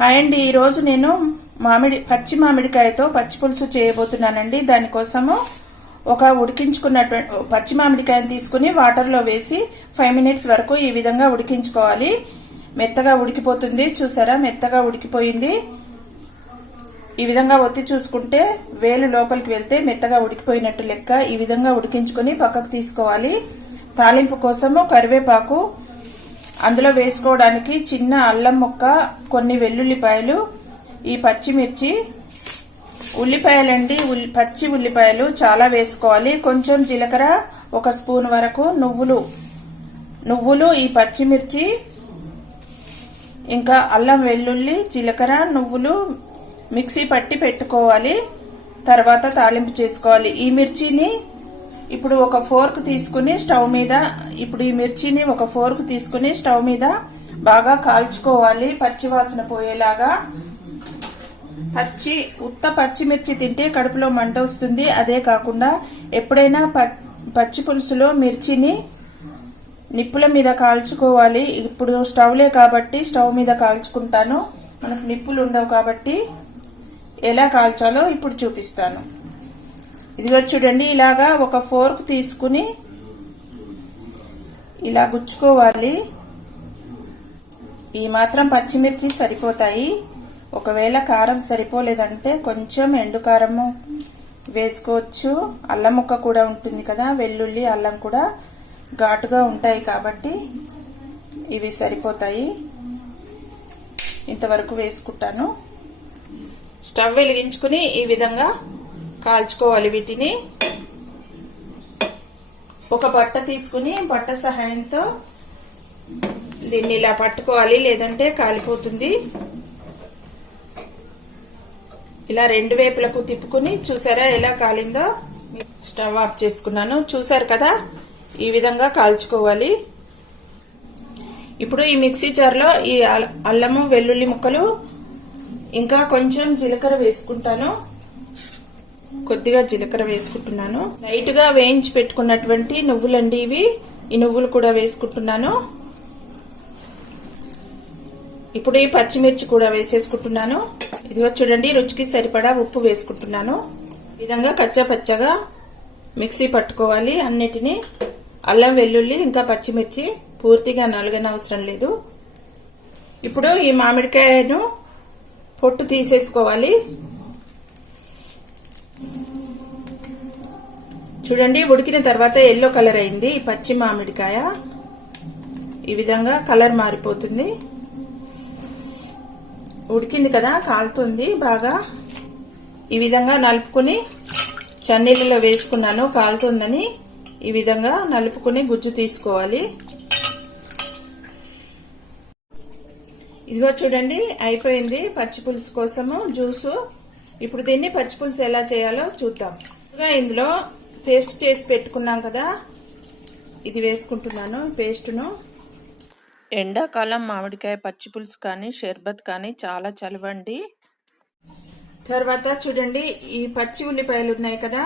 Hi అండి ఈరోజు నేను మామిడి పచ్చి మామిడికాయతో పచ్చి పులుసు చేయబోతున్నానండి. దానికోసము ఒక ఉడికించుకున్నటువంటి పచ్చి మామిడికాయని తీసుకుని వాటర్లో వేసి ఫైవ్ మినిట్స్ వరకు ఈ విధంగా ఉడికించుకోవాలి. మెత్తగా ఉడికిపోతుంది. చూసారా? మెత్తగా ఉడికిపోయింది. ఈ విధంగా ఒత్తి చూసుకుంటే వేలు లోపలికి వెళ్తే మెత్తగా ఉడికిపోయినట్టు లెక్క ఈ విధంగా ఉడికించుకొని పక్కకు తీసుకోవాలి. తాలింపు కోసము కరివేపాకు అందులో వేసుకోవడానికి చిన్న అల్లం ముక్క కొన్ని వెల్లుల్లిపాయలు ఈ పచ్చిమిర్చి ఉల్లిపాయలండి. ఉల్లి పచ్చి ఉల్లిపాయలు చాలా వేసుకోవాలి. కొంచెం జీలకర్ర ఒక స్పూన్ వరకు నువ్వులు నువ్వులు ఈ పచ్చిమిర్చి ఇంకా అల్లం వెల్లుల్లి జీలకర్ర నువ్వులు మిక్సీ పట్టి పెట్టుకోవాలి. తర్వాత తాలింపు చేసుకోవాలి. ఈ మిర్చిని ఇప్పుడు ఒక ఫోర్క్ తీసుకుని స్టవ్ మీద ఇప్పుడు ఈ మిర్చిని ఒక ఫోర్క్ తీసుకుని స్టవ్ మీద బాగా కాల్చుకోవాలి. పచ్చివాసన పోయేలాగా. పచ్చి ఉత్త పచ్చిమిర్చి తింటే కడుపులో మంట వస్తుంది. అదే కాకుండా ఎప్పుడైనా పచ్చి పులుసులో మిర్చిని నిప్పుల మీద కాల్చుకోవాలి. ఇప్పుడు స్టవ్లే కాబట్టి స్టవ్ మీద కాల్చుకుంటాను. మనకు నిప్పులు ఉండవు కాబట్టి ఎలా కాల్చాలో ఇప్పుడు చూపిస్తాను. ఇదిగో చూడండి ఇలాగా ఒక ఫోర్క్ తీసుకుని ఇలా గుచ్చుకోవాలి. ఈ మాత్రం పచ్చిమిర్చి సరిపోతాయి. ఒకవేళ కారం సరిపోలేదంటే కొంచెం ఎండు కారము వేసుకోవచ్చు. అల్లం ముక్క కూడా ఉంటుంది కదా వెల్లుల్లి అల్లం కూడా ఘాటుగా ఉంటాయి కాబట్టి ఇవి సరిపోతాయి. ఇంతవరకు వేసుకుంటాను. స్టవ్ వెలిగించుకుని ఈ విధంగా కాల్చుకోవాలి వీటిని. ఒక బట్ట తీసుకుని బట్ట సహాయంతో దీన్ని ఇలా పట్టుకోవాలి లేదంటే కాలిపోతుంది. ఇలా రెండు వైపులకు తిప్పుకుని చూసారా ఎలా కాలిందో? స్టవ్ ఆఫ్ చేసుకున్నాను. చూసారు కదా? ఈ విధంగా కాల్చుకోవాలి. ఇప్పుడు ఈ మిక్సీ జార్లో ఈ అల్లము వెల్లుల్లి ముక్కలు ఇంకా కొంచెం జీలకర్ర వేసుకుంటాను. కొద్దిగా జీలకర్ర వేసుకుంటున్నాను. లైట్గా వేయించి పెట్టుకున్నటువంటి నువ్వులండి ఇవి. ఈ నువ్వులు కూడా వేసుకుంటున్నాను. ఇప్పుడు ఈ పచ్చిమిర్చి కూడా వేసేసుకుంటున్నాను. ఇదిగో చూడండి రుచికి సరిపడా ఉప్పు వేసుకుంటున్నాను. ఈ విధంగా కచ్చా పచ్చగా మిక్సీ పట్టుకోవాలి. అన్నిటినీ అల్లం వెల్లుల్లి ఇంకా పచ్చిమిర్చి పూర్తిగా నలగనవసరం లేదు. ఇప్పుడు ఈ మామిడికాయను పొట్టు తీసేసుకోవాలి. చూడండి ఉడికిన తర్వాత ఎల్లో కలర్ అయింది. ఈ పచ్చి మామిడికాయ ఈ విధంగా కలర్ మారిపోతుంది. ఉడికింది కదా కాలుతుంది బాగా. ఈ విధంగా నలుపుకుని చన్నీళ్ళలో వేసుకున్నాను కాలుతుందని. ఈ విధంగా నలుపుకుని గుజ్జు తీసుకోవాలి. ఇదిగో చూడండి అయిపోయింది పచ్చి పులుసు కోసము జ్యూసు. ఇప్పుడు దీన్ని పచ్చి పులుసు ఎలా చేయాలో చూద్దాం. ఇందులో పేస్ట్ చేసి పెట్టుకున్నాం కదా ఇది వేసుకుంటున్నాను పేస్టును. ఎండాకాలం మామిడికాయ పచ్చి పులుసు కానీ షర్బత్ కానీ చాలా చలవండి. తర్వాత చూడండి ఈ పచ్చి ఉల్లిపాయలు ఉన్నాయి కదా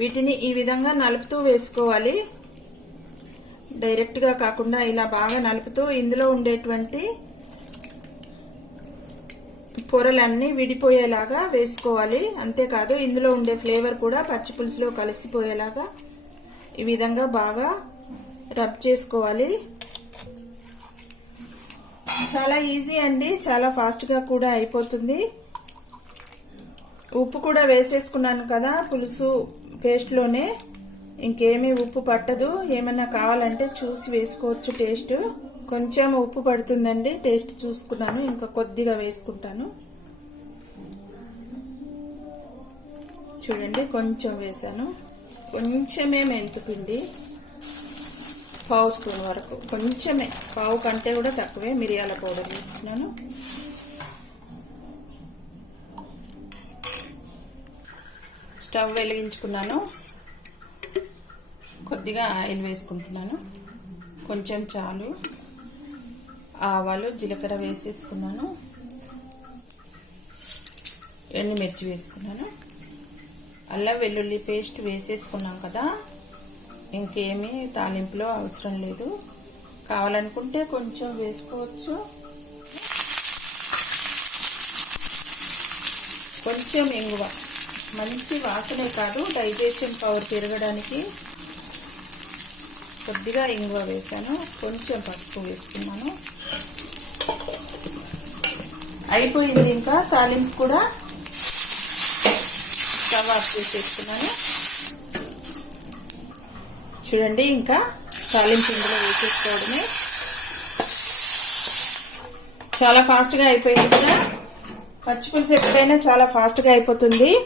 వీటిని ఈ విధంగా నలుపుతూ వేసుకోవాలి. డైరెక్ట్గా కాకుండా ఇలా బాగా నలుపుతూ ఇందులో ఉండేటువంటి పొరలన్నీ విడిపోయేలాగా వేసుకోవాలి. అంతేకాదు ఇందులో ఉండే ఫ్లేవర్ కూడా పచ్చి పులుసులో కలిసిపోయేలాగా ఈ విధంగా బాగా రబ్ చేసుకోవాలి. చాలా ఈజీ అండి. చాలా ఫాస్ట్గా కూడా అయిపోతుంది. ఉప్పు కూడా వేసేసుకున్నాను కదా పులుసు పేస్ట్లోనే ఇంకేమీ ఉప్పు పట్టదు. ఏమన్నా కావాలంటే చూసి వేసుకోవచ్చు టేస్ట్ కొంచెం ఉప్పు పడుతుందండి. టేస్ట్ చూసుకున్నాను. ఇంకా కొద్దిగా వేసుకుంటాను. చూడండి కొంచెం వేసాను. కొంచెమే మెంతుపిండి. పావు స్పూన్ వరకు. కొంచెమే. పావు కంటే కూడా తక్కువే మిరియాల పౌడర్ వేస్తున్నాను. స్టవ్ వెలిగించుకున్నాను. కొద్దిగా ఆయిల్ వేసుకుంటున్నాను. కొంచెం చాలు. ఆవాలు జీలకర్ర వేసేసుకున్నాను. ఎండుమిర్చి వేసుకున్నాను. అల్లం వెల్లుల్లి పేస్ట్ వేసేసుకున్నాం కదా. ఇంకేమీ తాలింపులో అవసరం లేదు. కావాలనుకుంటే కొంచెం వేసుకోవచ్చు. కొంచెం ఇంగువ. మంచి వాసనే కాదు డైజెషన్ పవర్ పెరగడానికి కొద్దిగా ఇంగువ వేసాను. కొంచెం పసుపు వేసుకున్నాను. అయిపోయింది ఇంకా. తాలింపు కూడా స్టవ్ ఆఫ్ చేసేస్తున్నాను చూడండి ఇంకా తాలింపు ఇందులో వేసేసుకోవడమే. చాలా ఫాస్ట్గా అయిపోయింది కదా. పచ్చిపులుసు ఎప్పుడైనా చాలా ఫాస్ట్గా అయిపోతుంది.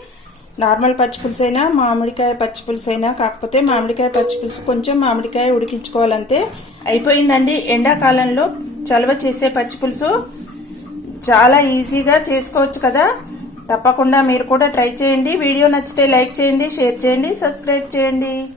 నార్మల్ పచ్చి పులుసు అయినా మామిడికాయ పచ్చి పులుసు అయినా కాకపోతే మామిడికాయ పచ్చి పులుసు కొంచెం మామిడికాయ ఉడికించుకోవాలంతే. అయిపోయిందండి ఎండాకాలంలో చలవ చేసే పచ్చి పులుసు. చాలా ఈజీగా చేసుకోవచ్చు కదా. తప్పకుండా మీరు కూడా ట్రై చేయండి. వీడియో నచ్చితే లైక్ చేయండి షేర్ చేయండి సబ్స్క్రైబ్ చేయండి.